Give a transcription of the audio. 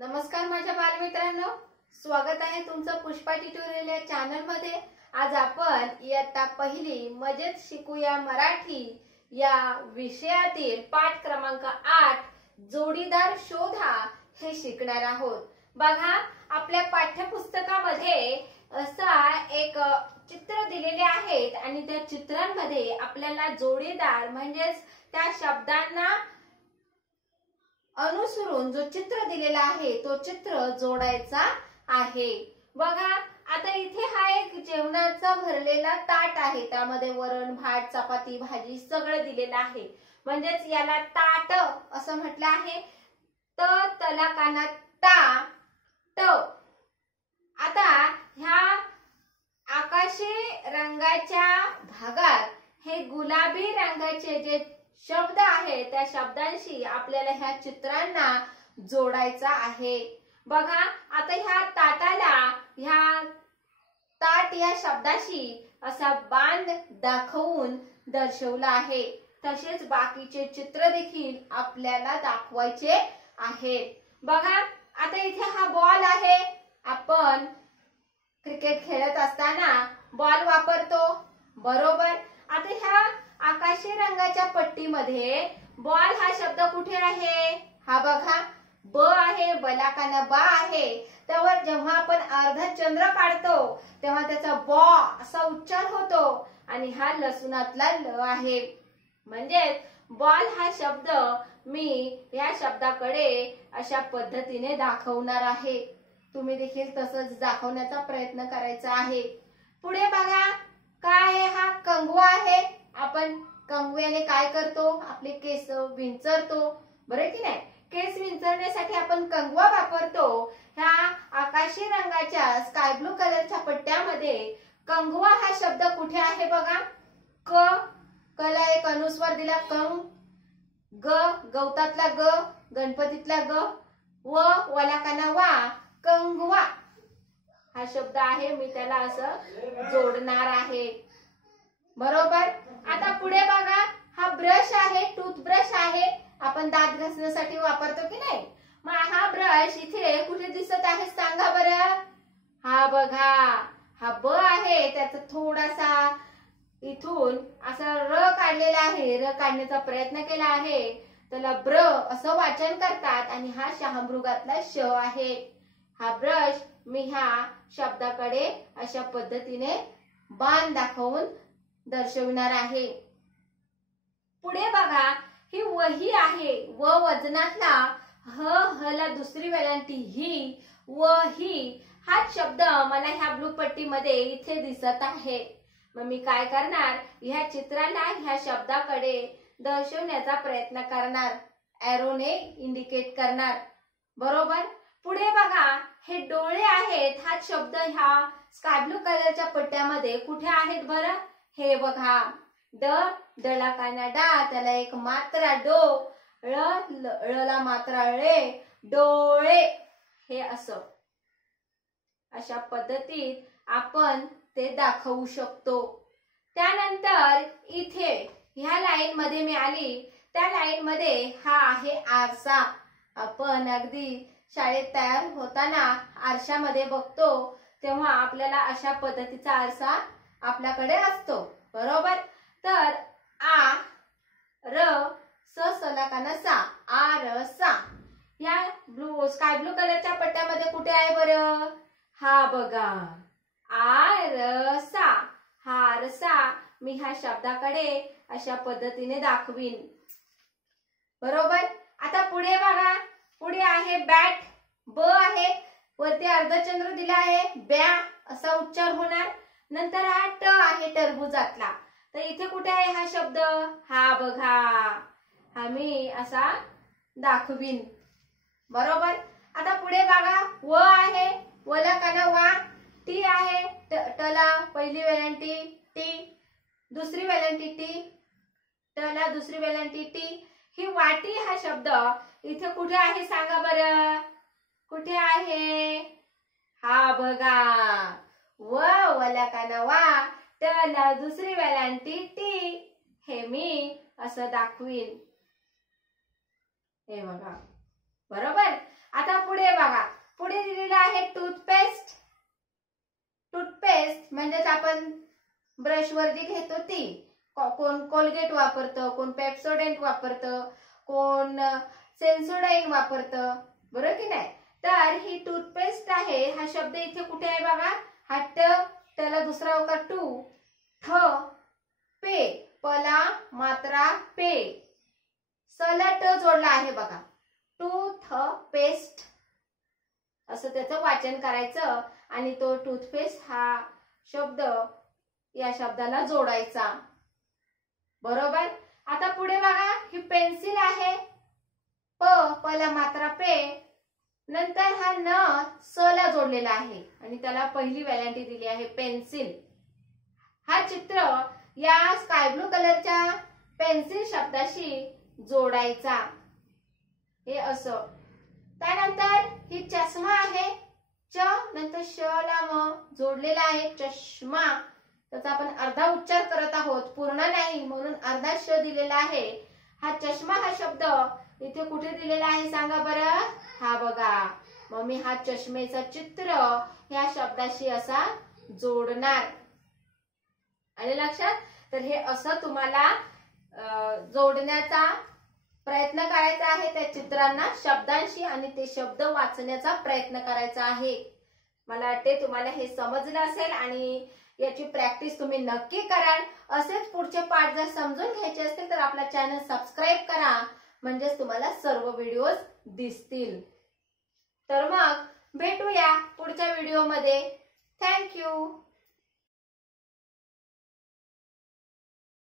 नमस्कार माझ्या बालमित्रांनो, स्वागत आहे तुमचं पुष्पा ट्युटोरियल या चॅनल मध्ये। आज आपण इयत्ता पहिली मजेत शिकूया मराठी या विषयातील पाठ क्रमांक 8 जोडीदार शोधा हे शिकणार आहोत। बघा, आपल्या पाठ्यपुस्तकामध्ये असा एक चित्र दिलेले आहेत आणि त्या चित्रांमध्ये आपल्याला जोडीदार म्हणजेच त्या शब्दांना अनुसरून जो चित्र दिलेला आहे तो चित्र जोडायचा आहे। बघा, आता इथे हा एक जेवणाचा भरलेला ताट आहे, त्यामध्ये वरण भात चपाती भाजी सगळं दिलेलं आहे, म्हणजेच याला ताट असं म्हटलं आहे। त तला काना ता ट। आता ह्या आकाशी रंगाच्या भागात हे गुलाबी रंगाचे जे शब्द आहे त्या शब्दांशी आपल्याला ह्या चित्रांना जोडायचा आहे। बघा, आता ह्या ताटाला ह्या ताट या शब्दाशी असा बांध दाखवून दर्शवला आहे। तसेच बाकीचे चित्र देखील आपल्याला दाखवायचे आहेत। बघा, आता इथे हा बॉल आहे, आपण क्रिकेट खेळत असताना बॉल वापरतो, बरोबर। आता ह्या आकाशी रंगाच्या पट्टीमध्ये बॉल हा शब्द कुठे आहे? हा बघा, ब आहे, बलाकाना बा आहे। त्यावर जेव्हा आपण अर्धा चंद्र काढतो तेव्हा त्याचा ब असा उच्चार होतो आणि हा लसूणातला ल आहे, म्हणजे बॉल हा शब्द मी या शब्दाकडे अशा पद्धतीने दाखवणार आहे। तुम्ही देखील तसंच दाखवण्याचा प्रयत्न करायचा आहे। पुढे बघा, काय आहे? हा कंगवा आहे। आपण कंगव्याने काय करतो? आपले केस विंचरतो, बरोबर की नाही? केस विंचरण्यासाठी आपण कंगवा वापरतो। ह्या आकाशी रंगाच्या स्काय ब्लू कलरच्या पट्ट्यामध्ये कंगवा हा शब्द कुठे आहे? बघा, क कला एक अनुस्वार दिला, कंग, ग गवतातला ग, गणपतीतला ग, व वलाकाना वा, कंगवा हा शब्द आहे। मी त्याला असं जोडणार आहे, बरोबर। आता पुढे बघा, हा ब्रश आहे, टूथब्रश आहे, आपण दात घासण्यासाठी वापरतो की नाही? मग हा ब्रश इथे कुठे दिसत आहे सांगा बरं? हा बघा, हा ब आहे, त्याचा थोडासा इथून असा र काढलेला आहे, र काढण्याचा प्रयत्न केला आहे, त्याला ब्र असं वाचन करतात आणि हा शहामृगातला श आहे। हा ब्रश मी ह्या शब्दाकडे अशा पद्धतीने बाण दाखवून दर्शविणार आहे। पुढे बघा, ही वही आहे, व वजनातला ह हला दुसरी वेलांटी ही, वही हा शब्द मला ह्या ब्लू पट्टीमध्ये इथे दिसत आहे। मग मी काय करणार? ह्या चित्राला ह्या शब्दाकडे दर्शवण्याचा प्रयत्न करणार, एरोने इंडिकेट करणार, बरोबर। पुढे बघा, हे डोळे आहेत, हा शब्द ह्या स्काय ब्लू कलरच्या पट्ट्यामध्ये कुठे आहेत बरं? हे बघा, ड डला काना डा, त्याला एक मात्रा डो, ळला मात्रा ळे, डोळे, हे असं अशा पद्धतीत आपण ते दाखवू शकतो। त्यानंतर इथे ह्या लाईन मध्ये मी आली, त्या लाईन मध्ये हा आहे आरसा। आपण अगदी शाळेत तयार होताना आरशामध्ये बघतो तेव्हा आपल्याला अशा पद्धतीचा आरसा आपल्याकडे असतो, बरोबर। तर आ र स सलाकाना सा, आरसा या स्काय ब्लू कलरच्या पट्ट्यामध्ये कुठे आहे बरं? हा बघा, आरसा, हा आरसा मी ह्या शब्दाकडे अशा पद्धतीने दाखवीन, बरोबर। आता पुढे बघा, पुढे आहे बॅट, ब आहे, वरती अर्धचंद्र दिला आहे, ब्या असा उच्चार होणार। नंतर हा ट आहे, टरबुजातला, तर इथे कुठे आहे हा शब्द? हा बघा, हा मी असा दाखवीन, बरोबर। आता पुढे बघा, व आहे, वला काना वा, टी आहे, टला पहिली वेलांटी टी, दुसरी वेलांटी टी, टला दुसरी वेलांटी टी। ही वाटी हा शब्द इथे कुठे आहे सांगा बरं? कुठे आहे? हा बघा, व वला काना वा, टला दुसरी वेलांटी टी, हे मी असं दाखवीन, हे बघा, बरोबर। आता पुढे बघा, म्हणजेच आपण ब्रशवर जी घेतो ती, कोण कोलगेट वापरतं, कोण पेप्सोडेंट वापरतं, कोण सेन्सोडाईन वापरतं, बरोबर की नाही. तर ही टूथपेस्ट आहे. हा शब्द इथे कुठे आहे बघा, हा ट, त्याला दुसरा उकार टू, थ, पे, पला मात्रा पे, सला ट जोडला आहे बघा, टूथ पेस्ट असं त्याचं वाचन करायचं आणि तो टूथपेस्ट हा शब्द या शब्दाला जोडायचा, बरोबर. आता पुढे बघा, ही पेन्सिल आहे, प, पला मात्रा पे, नंतर हा न स ला जोडलेला आहे आणि त्याला पहिली व्हॅलांटी दिली आहे पेन्सिल. हा चित्र या स्काय ब्लू कलरच्या पेन्सिल शब्दाशी जोडायचा, हे असं. त्यानंतर ही चष्मा आहे, च नंतर श ला म जोडलेला आहे चष्मा, त्याचा आपण अर्धा उच्चार करत आहोत, पूर्ण नाही, म्हणून अर्धा श दिलेला आहे. हा चष्मा हा शब्द इथे कुठे दिलेला आहे सांगा बरं, हा बघा. मग मी हा चष्मेचा चित्र ह्या शब्दाशी असा जोडणार, आणि लक्षात. तर हे असं तुम्हाला जोडण्याचा प्रयत्न करायचा आहे त्या चित्रांना शब्दांशी, आणि ते शब्द वाचण्याचा प्रयत्न करायचा आहे. मला वाटते तुम्हाला हे समजलं असेल आणि याची प्रॅक्टिस तुम्ही नक्की कराल. असेच पुढचे पाठ जर समजून घ्यायचे असतील तर आपला चॅनल सबस्क्राईब करा, म्हणजेच तुम्हाला सर्व व्हिडिओज दिसतील. तर मग भेटूया पुढच्या व्हिडिओमध्ये. थँक्यू.